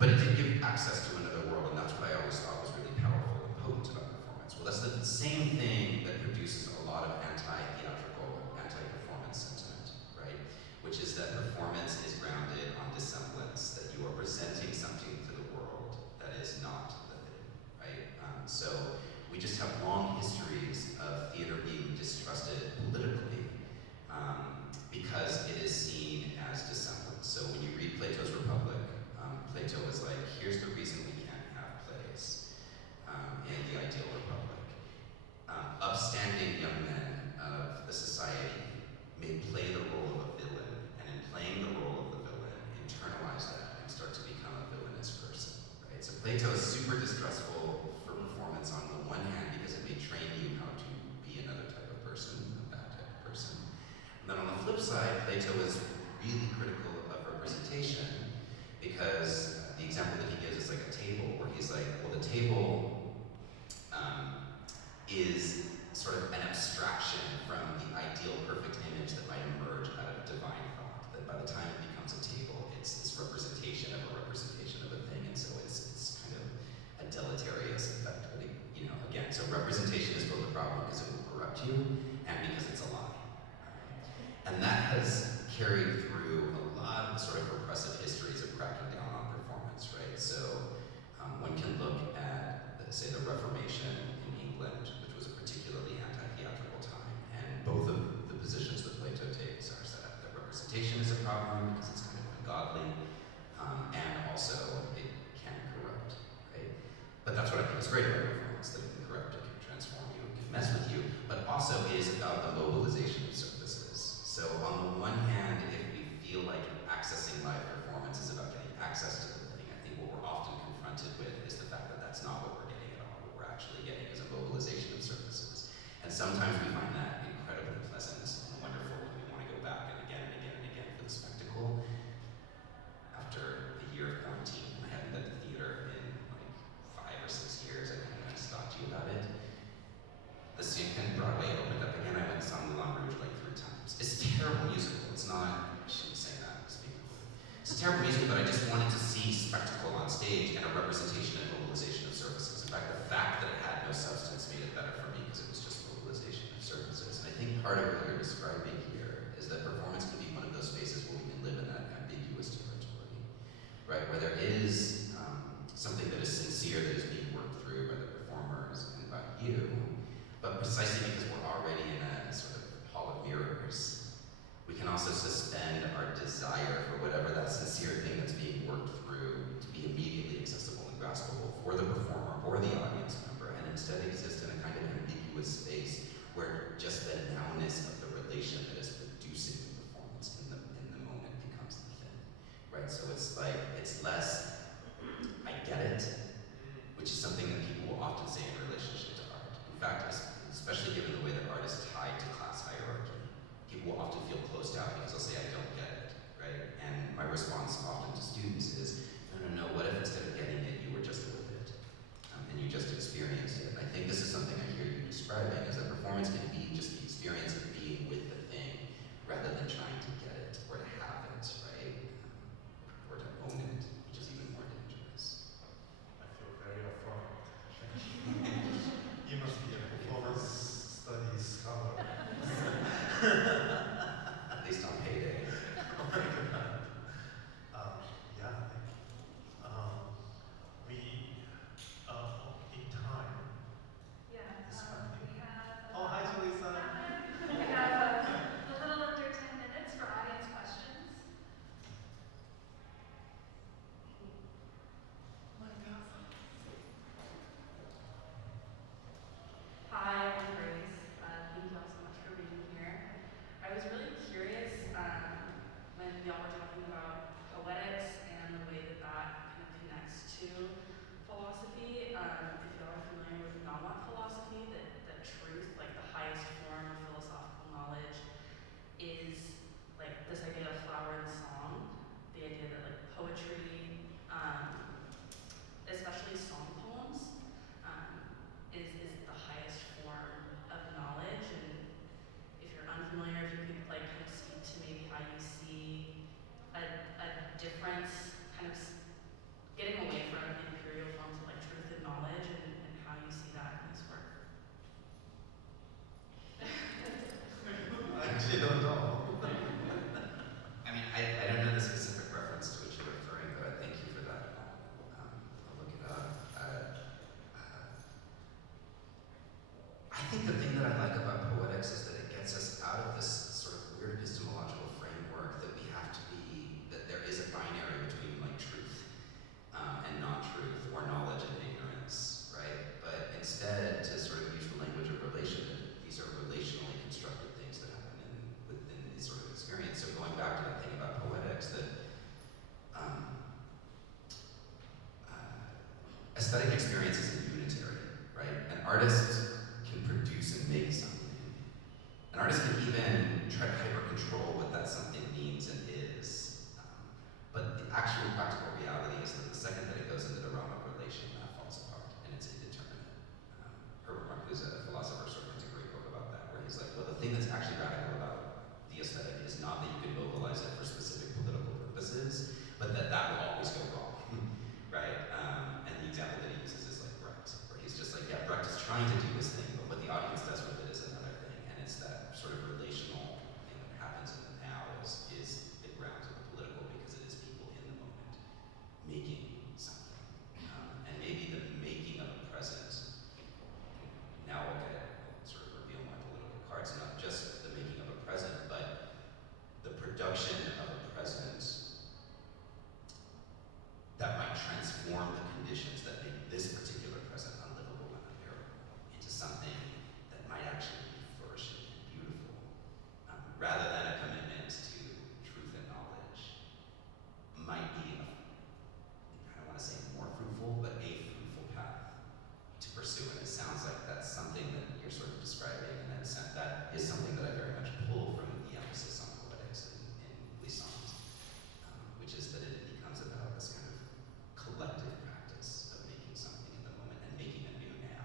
But it did give access to another world, and that's what I always thought was really powerful and potent about performance. Well, that's the same thing that produces a lot of anti-theatrical, anti-performance sentiment, right? Which is that performance is grounded on dissemblance, that you are presenting something to the world that is not the thing, right? So we just have long histories of theater being distrusted politically because it is seen as dissemblance. So when you read Plato's Republic, Plato was like, here's the reason we can't have plays in the ideal republic. Upstanding young men of the society may play the role of a villain, and in playing the role of the villain, internalize that and start to become a villainous person, right? So Plato is super distrustful for performance on the one hand because it may train you how to be another type of person, a bad type of person. And then on the flip side, Plato is really critical of representation because the example that he gives is like a table where he's like, well, the table is sort of an abstraction from the ideal perfect image that might emerge out of divine thought, that by the time it becomes a table, it's this representation of a thing, and so it's kind of a deleterious effect. But again, so representation is both a problem because it will corrupt you and because it's a lie. And that has carried through a lot of sort of repressive histories of cracking down on performance, right? So one can look at, say, the Reformation in England, which was a particularly anti-theatrical time, and both of the positions that Plato takes are set up that representation is a problem because it's kind of ungodly, and also it can corrupt, right? But that's what I think is great about performance, that it can corrupt, it can transform you, it can mess with you, but also is about the mobilization of surfaces. So on the one hand, if we feel like accessing live performance is about getting access to the thing, I think what we're often confronted with is the fact that that's not what we're getting at all. What we're actually getting is a mobilization of surfaces. And sometimes we find that incredibly pleasant and wonderful, and we want to go back and again and again and again for the spectacle. After a year of quarantine, I hadn't been to theater in like 5 or 6 years. I kind of stopped part of what you're describing here is that performance can be one of those spaces where we can live in that ambiguous territory, right? Where there is something that is sincere that is being worked through by the performers and by you, but precisely because we're already in a sort of hall of mirrors, we can also suspend our desire for whatever that sincere thing that's being worked through to be immediately accessible and graspable for the performer or the audience member, and instead exist in a kind of ambiguous space where just the nowness of the relation that is producing the performance in the moment becomes the thing, right? So it's like, it's less, I get it, which is something that people will often say in relationship to art. In fact, especially given the way that art is tied to class hierarchy, people will often feel closed out because they'll say, I don't get it, right? And my response often to students is, no, what if instead of getting it, you were just with it, and you just experienced it? And I think this is something I hear you describing, is that performance can be just the experience of being with the thing, rather than trying to get it, or to have it, right? Or to own it, which is even more dangerous. I feel very affirmed. You must be a performance studies scholar. At least on payday. Oh my God. Yeah, we, in time, Yeah, is funding. we have. Oh, hi, Julissa. We have a little under 10 minutes for audience questions. My God. Hi, I'm Grace. Thank you all so much for being here. I was really curious when y'all were talking about poetics and the way that that kind of connects to philosophy. If y'all are familiar with Nahuatl philosophy, that truth, like the highest form of philosophical knowledge, is like this idea of flower and song. The idea that like poetry, especially song poems, is the highest form of knowledge. And if you're unfamiliar, if you could like kind of speak to maybe how you see a difference, kind of getting away from imperial forms of like truth and knowledge, and how you see that in this work. I actually don't know. I mean, I don't know the specific reference to which you're referring, but I thank you for that. I'll look it up. I think the thing that I like about poetics is that it gets us out of this sort of weird epistemological framework that we have to be, that there is a binary between like truth and non-truth, or knowledge and ignorance, right? But instead, to sort of use the language of relation, these are relationally constructed things that happen within this sort of experience. So going back to that thing about poetics, that aesthetic experience isn't unitary, right? An artist can produce and make something. An artist can even try to hyper-control what that something means and is. But the actual practical reality is that the second that it goes into the realm of relation, that falls apart, and it's indeterminate. Herbert Marcuse, a philosopher, sort of has a great book about that, where he's like, well, the thing that's actually radical about the aesthetic is not that you can mobilize it for specific political purposes, but that will always go wrong, right? And the example that he uses is like Brecht, where he's just like, yeah, Brecht is trying to do this thing, but what the audience does with it is another thing, and it's that sort of relational thing that happens in the now is the grounds of the political, because it is people in the moment making something. And maybe the making of a present, now I'll sort of reveal my political cards, not just the making of a present, but the production of a present that might transform the conditions that make this particular present unlivable and unbearable into something that might actually be flourishing and beautiful, rather than a commitment to truth and knowledge, might be, I don't want to say more fruitful, but a fruitful path to pursue. And it sounds like that's something that you're sort of describing, and that is something that I very much pull from the emphasis on poetics in Glissant, which is that it becomes about this kind of collective practice of making something in the moment and making a new now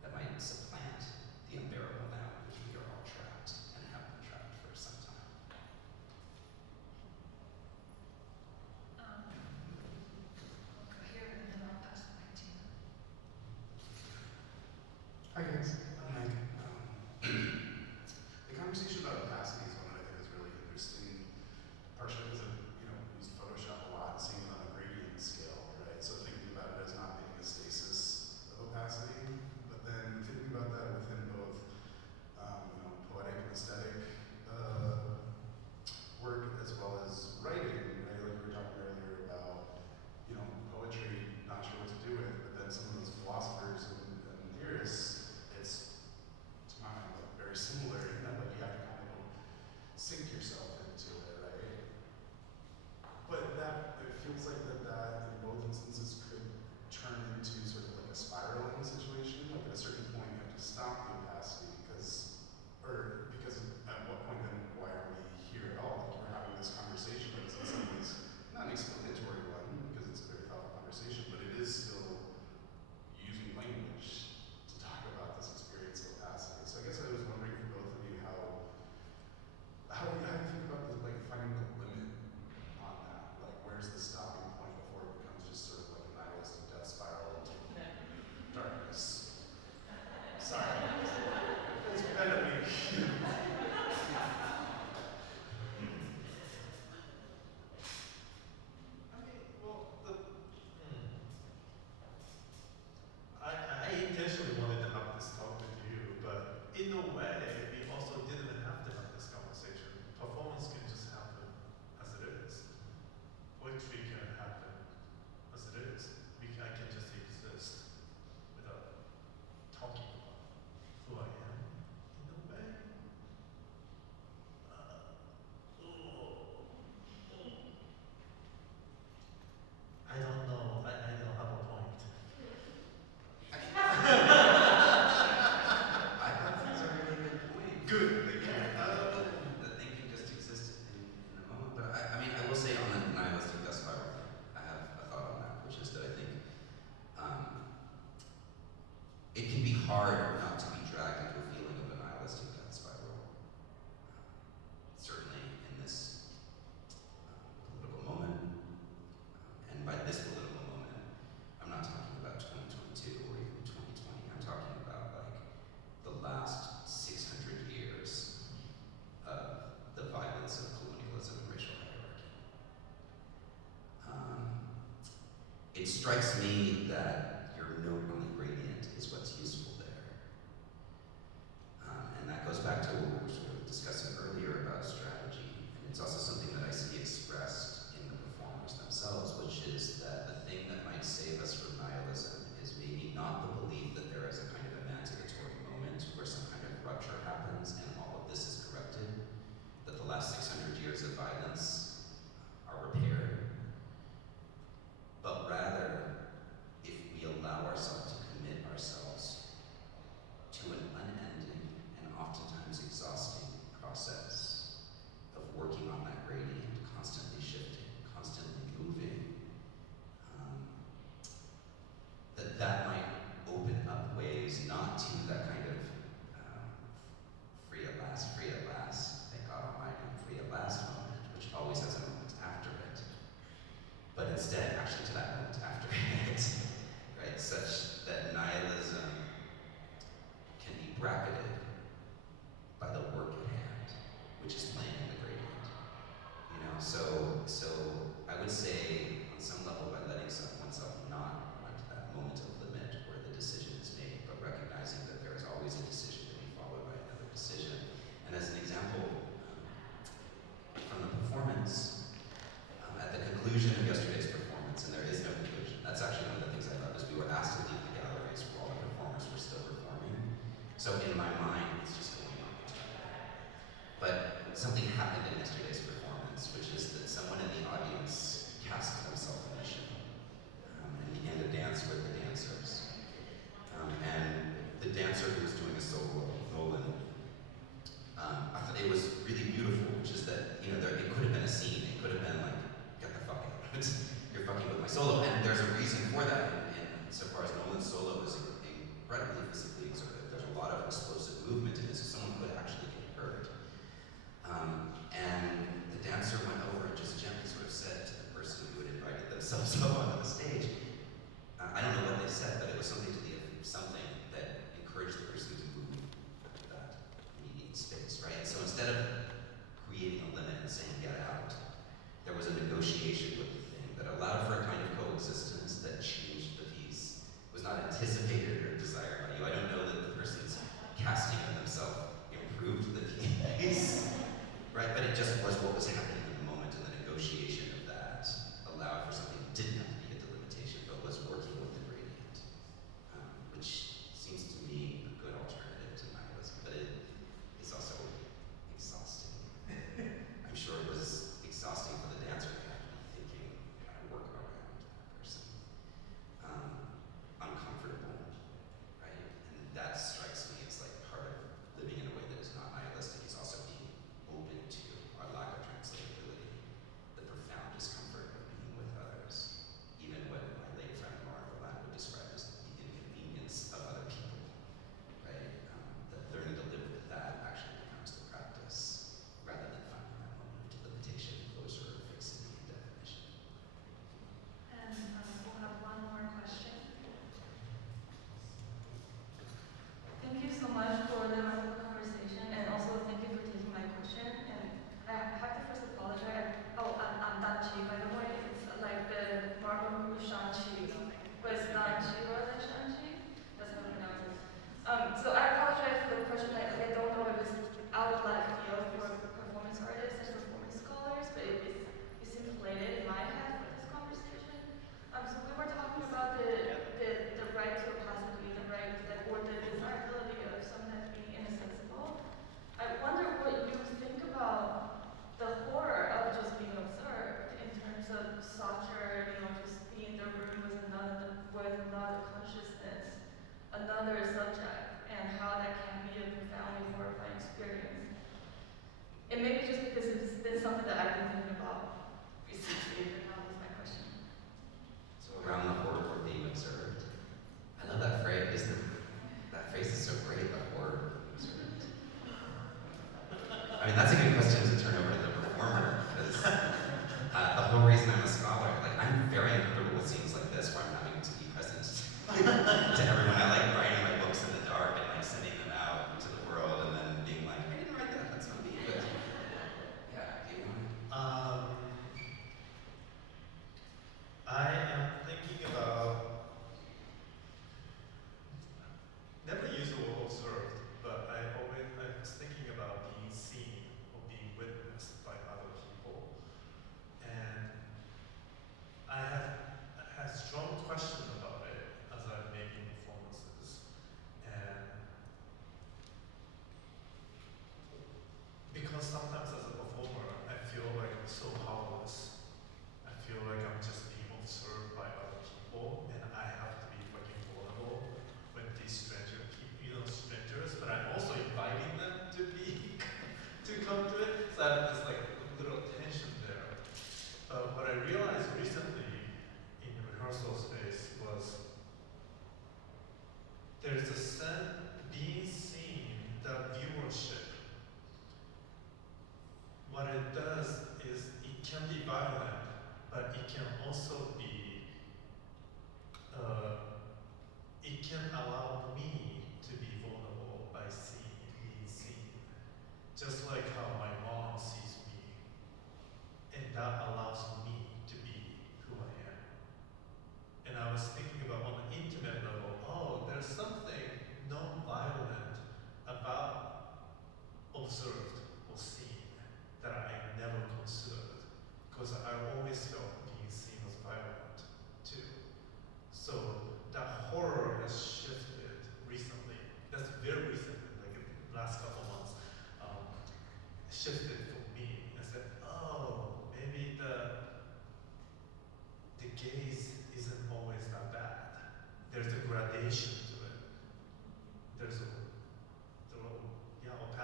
that might supplant the unbearable now in which we are all trapped and have been trapped for some time. I'll go here and then I'll pass the mic to you. Hi guys, I'm Mike. The conversation hard not to be dragged into a feeling of a nihilistic death spiral. Certainly in this political moment, and by this political moment, I'm not talking about 2022 or even 2020. I'm talking about like the last 600 years of the violence of colonialism and racial hierarchy. It strikes me that your note on the gradient is what's useful there. And that goes back to what we were sort of discussing earlier about strategy. And it's also something that I see expressed in the performers themselves, which is that the thing that might save us from nihilism is maybe not the belief that there is a kind of emancipatory moment where some kind of rupture happens and all of this is corrected, that the last 600 years of violence are repaired, but rather, if we allow ourselves to commit ourselves to an unending and oftentimes exhausting process of working on that gradient, constantly shifting, constantly moving, that might open up ways not to that kind of free at last, thank God Almighty, free at last moment, which always has a moment after it, but instead actually to that moment after it, right? Such that nihilism can be bracketed by the work at hand, which is playing in the gradient. You know, so I would say on some level by letting oneself not run to that moment of limit where the decision is made, but recognizing that there is always a decision to be followed by another decision. And as an example, from the performance, at the conclusion of yesterday's performance, and there is no conclusion, that's actually one of the things I love, is we were asked to leave the galleries while the performers were still performing. So in my mind, it's just going on. But something happened in yesterday's performance, which is that someone in the audience cast themselves in mission and began to dance with the dancers. And the dancer who was doing a solo, Nolan, I thought it was really beautiful, which is that, you know, it could have been a scene. It could have been like, get the fuck out. You're fucking with my solo. And there's a reason for that. And so far as Nolan's solo is incredibly physically exertive. There's a lot of explosive movement in it, so someone could actually get hurt. And the dancer went over and just gently sort of said to the person who had invited themselves up onto the stage, I don't know what they said, but it was something that encouraged the person to move that immediate space, right? So instead of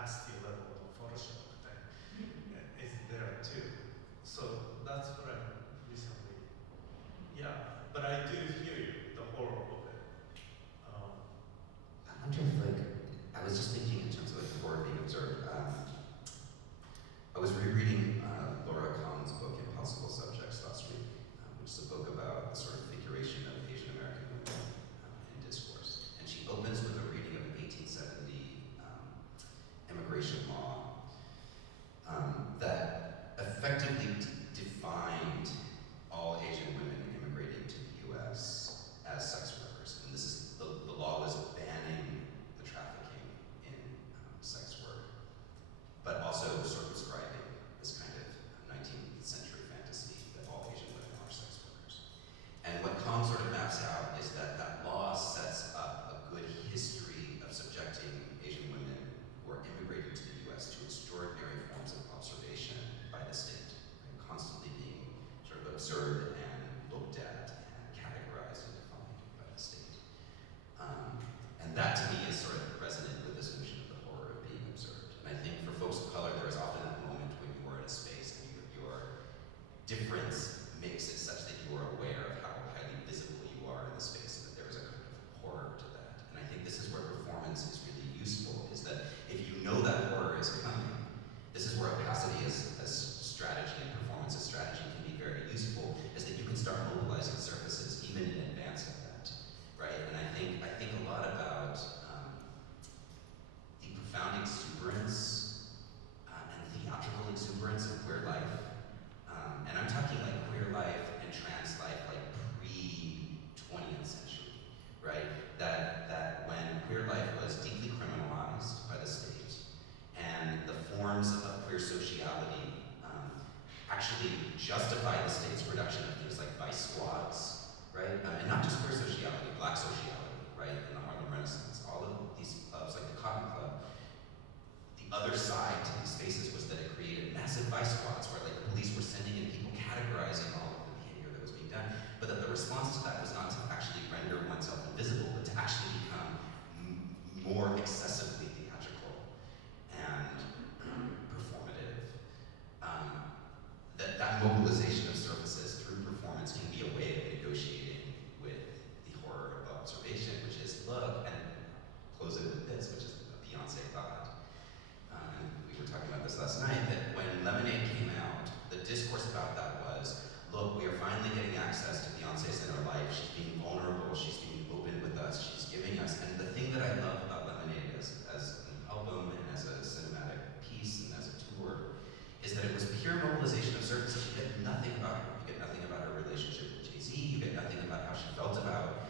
opacity level of Photoshop thing is there too. So that's what I recently, yeah. But I do hear you, the horror of it. I wonder if, like, I was just thinking in terms of like the horror being observed. I was rereading Laura Kahn's book Impossible Subjects last week, which is a book about the sort of figuration of Asian American women in discourse. And she opens with a reading of an 1870 immigration law that effectively defined all Asian women immigrating to the U.S. as sex workers. And this is the law was banning the trafficking in sex work, but also circumscribing this kind of 19th century fantasy that all Asian women are sex workers. And what Kahn sort of maps out is that that law sets up a good history of subjecting Asian women who are immigrating to the U.S. to extraordinary forms of observation by the state, right? Constantly being sort of observed and looked at and categorized and defined by the state. And that to me is sort of resonant with this notion of the horror of being observed. And I think for folks of color, there is often that moment when you are in a space and your difference makes it such that you are aware of how highly visible you are in the space, and that there is a kind of horror to that. And I think this is where performance is really useful, is that if you know that horror is coming, this is where opacity as strategy and performance as strategy can be very useful, is that you can start mobilizing surfaces even in advance of that, right? And I think a lot about the profound exuberance and theatrical exuberance of queer life. And I'm talking like queer life and trans life like pre-20th century, right? That when queer life was deeply criminalized by the state, and the forms of queer sociality actually justify the state's production of things like vice squads, right? And not just queer sociality, black sociality, right? In the Harlem Renaissance, all of these clubs like the Cotton Club, the other side to these spaces was that it created massive vice squads where like the police were sending in people categorizing all of the behavior that was being done, but that the response to that was not to actually render oneself invisible, but to actually become more excessively theatrical and performative. That mobilization of surfaces through performance can be a way of negotiating with the horror of observation, which is, look, and close it with this, which is a Beyonce thought. And we were talking about this last night, that when Lemonade came out, the discourse about that was, look, we are finally getting access to Beyonce's inner life. She's being vulnerable, she's being open with us, she's giving us. And the thing that I love about Lemonade as an album and as a cinematic piece and as a tour is that it was pure mobilization of surfaces. You get nothing about her. You get nothing about her relationship with Jay-Z. You get nothing about how she felt about,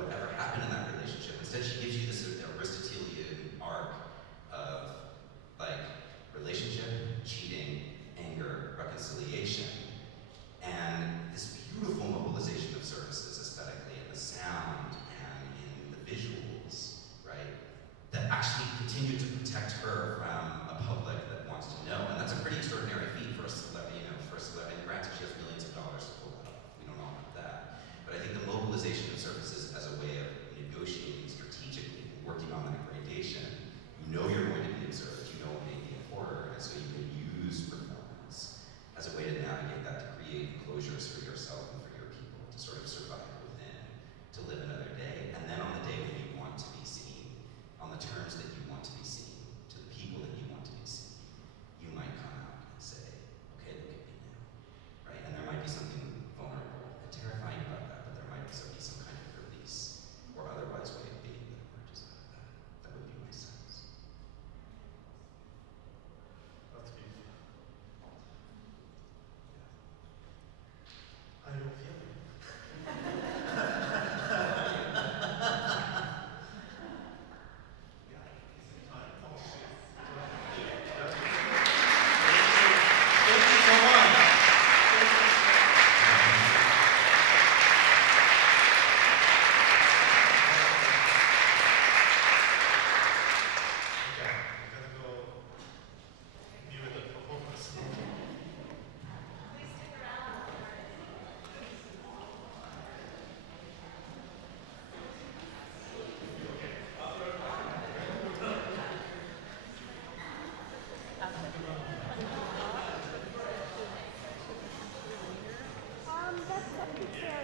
whatever happened in that relationship. Instead, she gives you this Aristotelian arc of like relationship, cheating, anger, reconciliation, and this beautiful mobilization of surfaces aesthetically, and the sound and in the visuals, right? That actually continue to protect her from a public that wants to know. And that's a pretty extraordinary feat for a celebrity, for a celebrity. And granted, she has millions of dollars to pull that off. We don't all have that. But I think the mobilization of surfaces as a way of negotiating strategically, working on that gradation, you know you're going to be observed, you know it may be a horror, and so you can use performance as a way to navigate that, to create enclosures for yourself and for your people, to sort of survive within, to live another day. And then on the day when you want to be seen, on the terms that you want to be seen, to the people that you want to be seen, you might come out and say, okay, look at me now, right? And there might be something vulnerable and terrifying about that, but there might also be some kind of release or otherwise way of being that emerges out of that. That would be my sense. Yeah.